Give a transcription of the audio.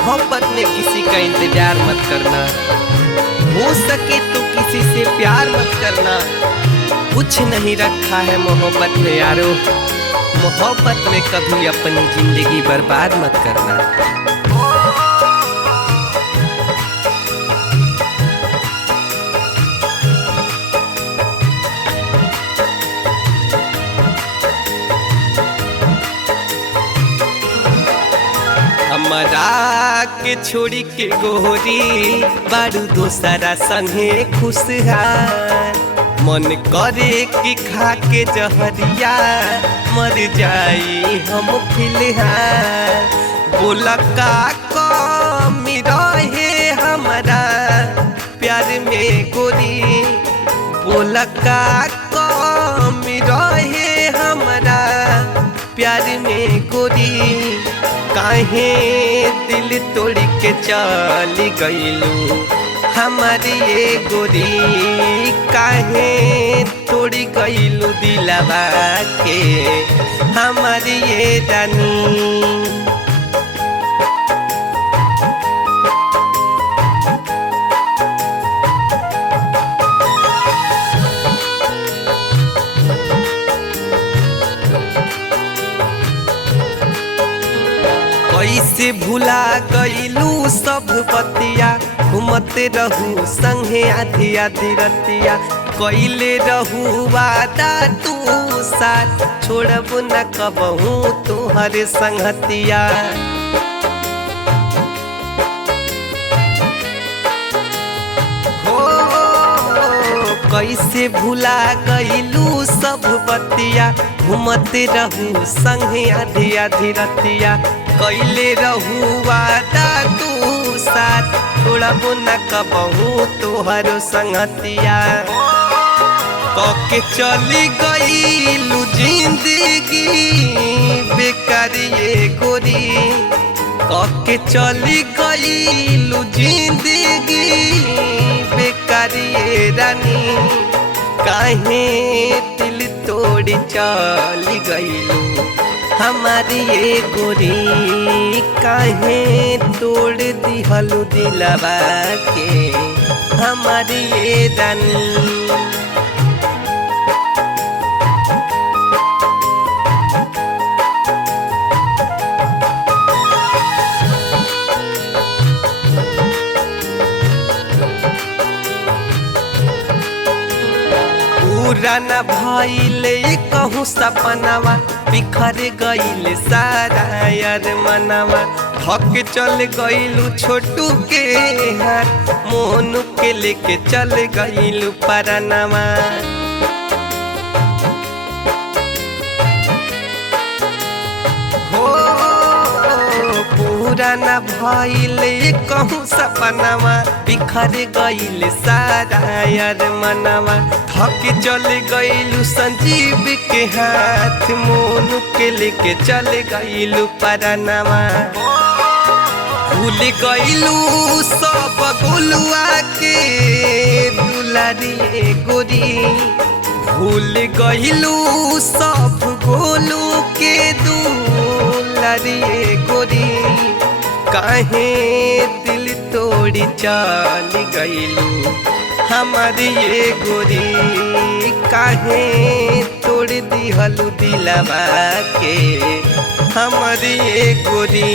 मोहब्बत में किसी का इंतजार मत करना, हो सके तो किसी से प्यार मत करना। कुछ नहीं रखा है मोहब्बत में यारो, मोहब्बत में कभी अपनी जिंदगी बर्बाद मत करना। हमरा के छोड़ी के गोरी बारू दोसरा संगे खुशहाल। मन करे कि खा के जहरिया मर जाई हम फिलहाल। बोला का कमी रहे हमारा प्यार में गोरी, बोला का कमी रहे हमारा प्यार में गोरी। काहे दिल तोड़ के चली गईलू हमारी ये गोरी, काहे तोड़ गईलू दिलवा के हमारी ये रानी। कैसे भुला गईलू सब बतिया, घूमते रहू संगे आधी आधी रतिया। कैले रहू वादा तू साथ, छोड़ब न कबहू तुहरे संगतिया। कैसे भुला गईलू सब बतिया, घूमते रहू संगे आधी आधी रतिया। कैले रहू वादा तू साथ, छोड़ब न कबहू तोहरो संगतिया। कके चली गईलू जिंदगी बेकार ये गोरी, कके चली गईलू जिंदगी बेकार ये रानी। काहे दिल तोड़ चली गईलू हमारी ये गोरी, काहे तोड़ दिहलू दिलवा के हमारी ये रानी। पूरा न भइले कहूँ सपनावा, बिखर गईले सारा यार मनवा। थक चल गईलू छोटू के हाथ, मोनू के लेके चल गईलू परनवा। पूरा न भइले कहूँ सपनावा, बिखर गईले सारा यार मनवा। थक चल गईलू संजीव के हाथ, मोनू के लेके चल गईलू परनवा। भूल गईलू सब गोलुआ के दुलारी गोरी, भूल गईलू सब गोलू के दुलारी गोरी। काहे दिल तोड़ी चली गईलू हमारी ये गोरी, काहे तोड़ दिहलू दिलवा के हमारी ये गोरी।